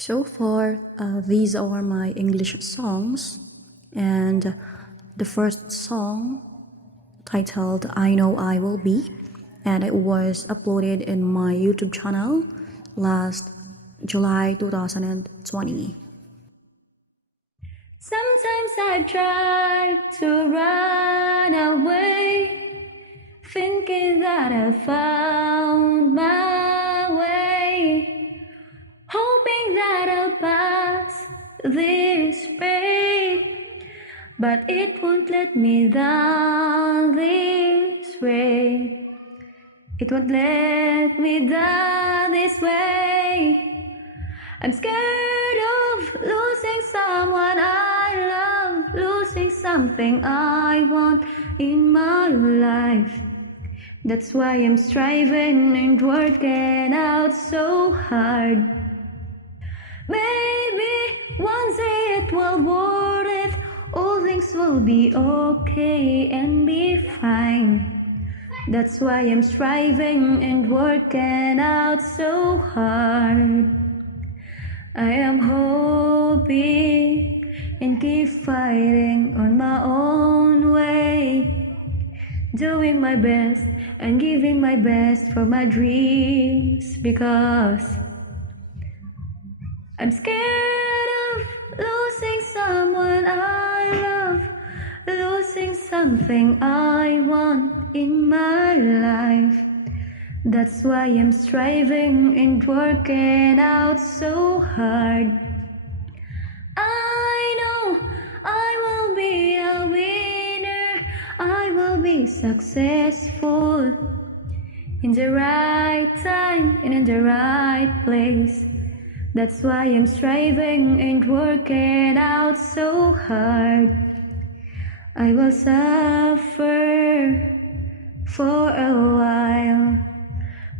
So far, these are my English songs, and the first song titled I Know I Will Be, and it was uploaded in my YouTube channel last July 2020. Sometimes I try to run away, thinking that I found my way, hoping that I'll pass this pain, but it won't let me down this way. It won't let me down this way. I'm scared of losing someone I love, losing something I want in my life. That's why I'm striving and working out so hard. Maybe one day it will worth it, all things will be okay and be fine. That's why I'm striving and working out so hard. I am hoping and keep fighting on my own way, doing my best and giving my best for my dreams, because I'm scared of losing someone I love, losing something I want in my life. That's why I'm striving and working out so hard. I know I will be a winner, I will be successful in the right time and in the right place. That's why I'm striving and working out so hard. I will suffer for a while,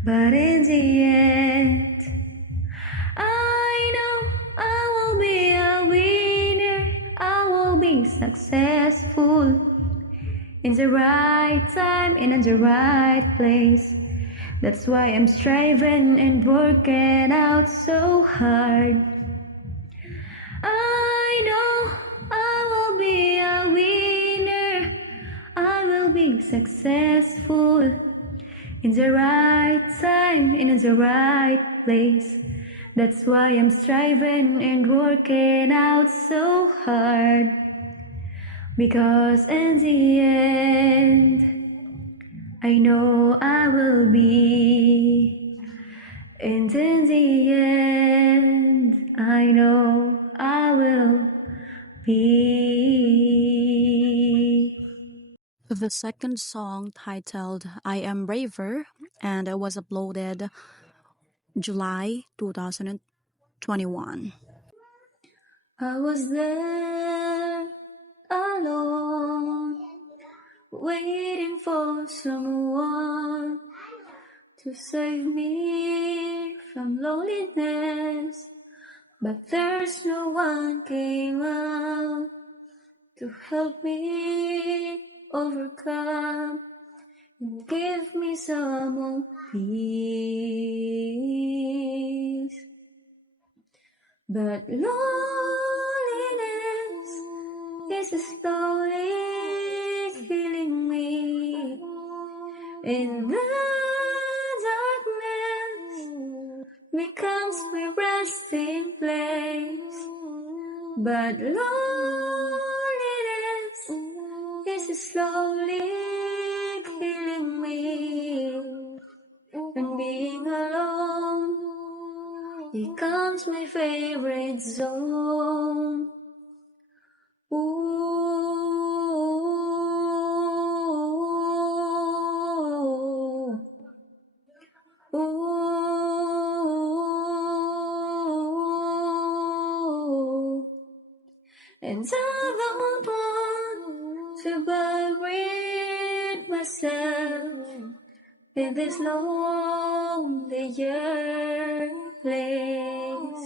but in the end, I know I will be a winner, I will be successful in the right time and in the right place. That's why I'm striving and working out so hard. I know I will be a winner, I will be successful in the right time and in the right place. That's why I'm striving and working out so hard. Because in the end, I know I will be. And in the end, I know I will be. The second song titled I Am Braver, and it was uploaded July 2021. I was there alone, waiting for someone to save me from loneliness, but there's no one came out to help me overcome and give me some more peace. But loneliness is slowly killing me. In the darkness becomes my resting place. But loneliness is slowly killing me. And being alone becomes my favorite zone. Ooh, ooh. And I don't want to bury myself in this lonely place.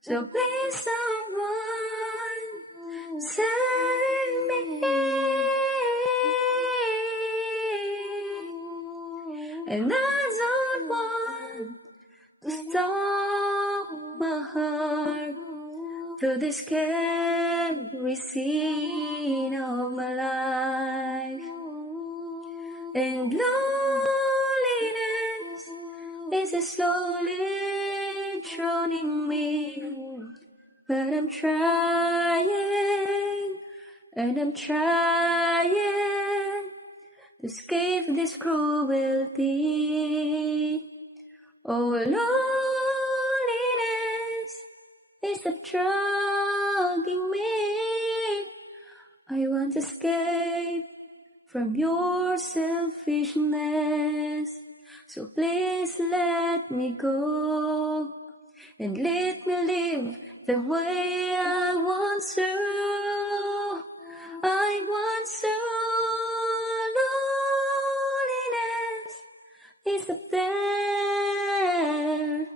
So please someone save me. And I don't want to stop my heart through this scary scene of my life. And loneliness is slowly drowning me, but I'm trying, and I'm trying to escape this cruelty. Oh, loneliness is drugging me. I want to escape from your selfishness, so please let me go and let me live the way I want to. I want to. Loneliness is up there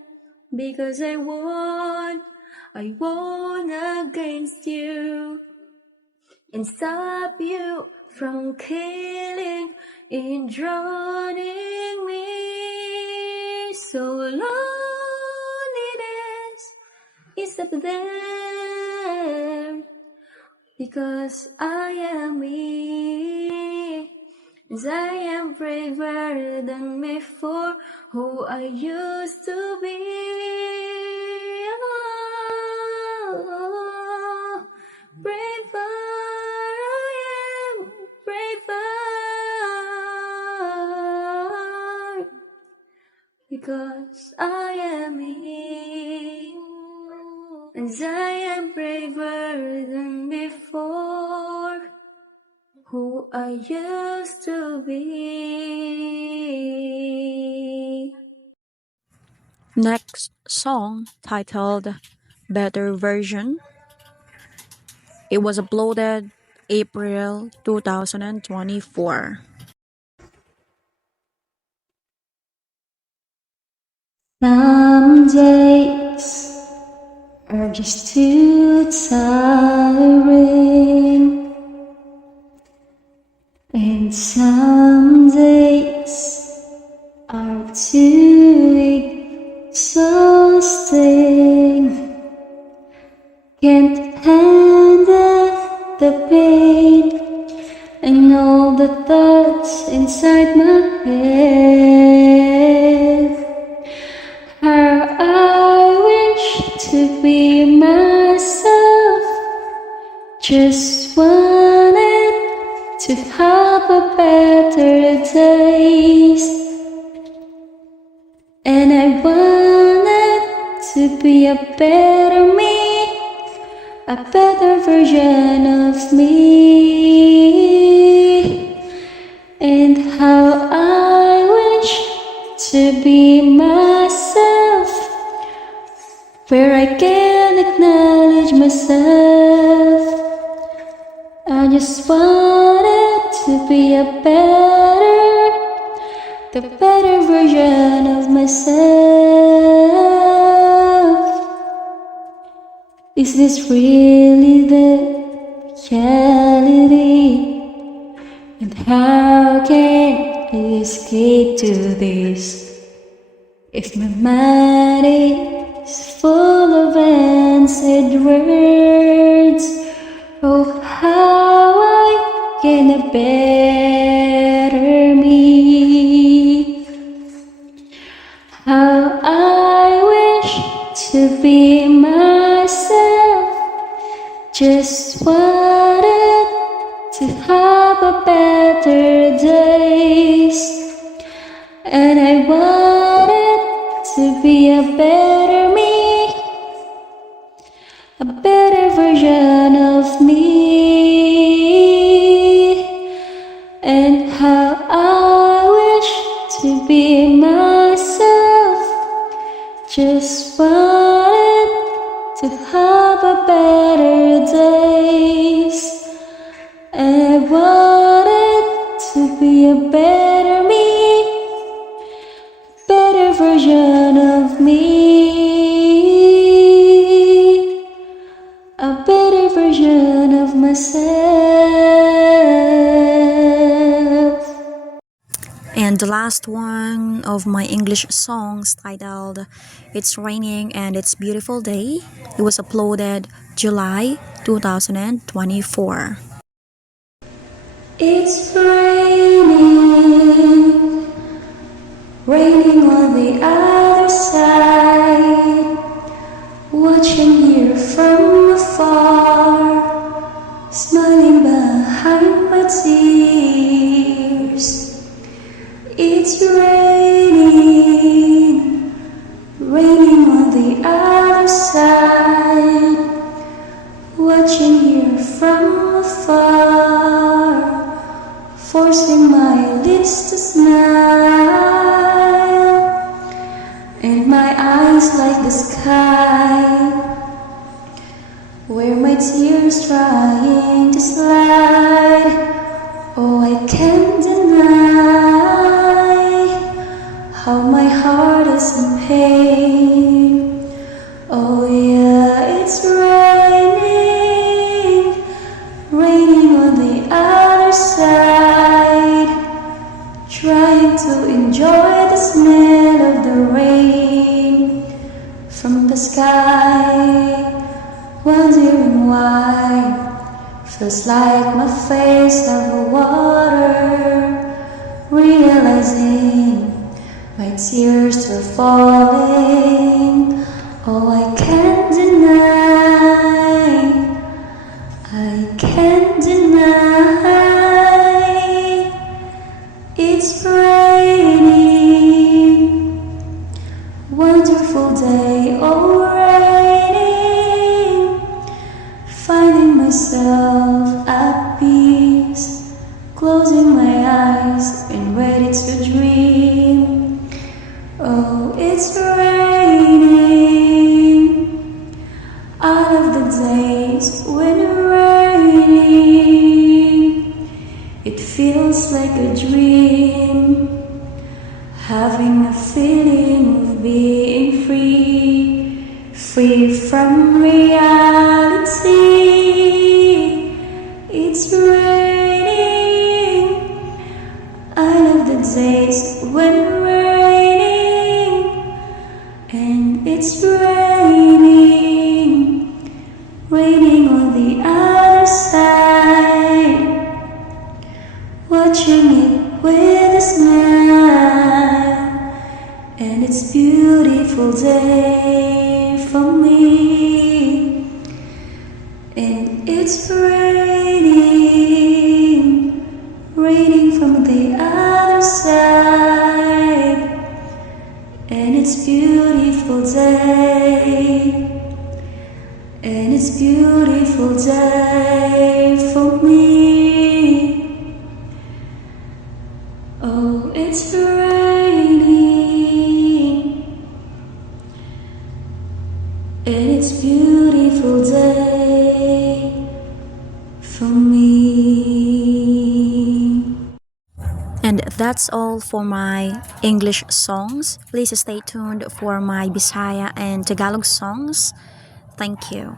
because I won against you and stop you from killing and drowning me. So loneliness is up there because I am me. As I am braver than before, who I used to be. Oh, braver I am, braver, because I am me. As I am braver than before, who I used to be. Next song, titled Better Version. It was uploaded April 2024. Some days are just too tiring, and some days are too exhausting. Can't handle the pain and all the thoughts inside my head. How I wish to be myself. Just wanted to have a better days, and I wanted to be a better me, a better version of me. And how I wish to be myself, where I can acknowledge myself. I just wanted to be the better version of myself. Is this really the reality? And how can I escape to this if my mind is full of answered words? Oh, how I can a better me. How I wish to be myself. Just wanted to have a better days, and I wanted to be a better me, a better version of me. And how I wish to be myself. Just wanted to have a better days, and I wanted to be a better me, better version of me, a better version of myself. And And the last one of my English songs titled It's Raining and It's Beautiful Day. It was uploaded July 2024. It's raining, raining on the other side. Watching here from afar, smiling behind my tears. It's raining, raining on the other side. Watching here from afar, forcing my lips to smile, and my eyes like the sky, where my tears trying to slide. Oh, I can't deny how my heart is in pain. Oh yeah, it's raining, raining on the other side, trying to enjoy the smell of the rain from the sky, wondering why feels like my face over water, realizing my tears are falling. Oh, I can't deny, I can't deny, it's raining, wonderful day, oh raining, finding myself at peace, closing my eyes and ready to dream. Oh, it's raining, out of the days when it's raining, it feels like a dream, having a feeling of being free, free from reality. It's raining, out of the days when it's raining, and it's raining, raining on the other side, watching it with a smile, and it's beautiful day for me, and it's raining, raining from the other side, and it's beautiful day, and it's beautiful day for me. Oh, it's raining, and it's beautiful day for me. And that's all for my English songs. Please stay tuned for my Bisaya and Tagalog songs. Thank you.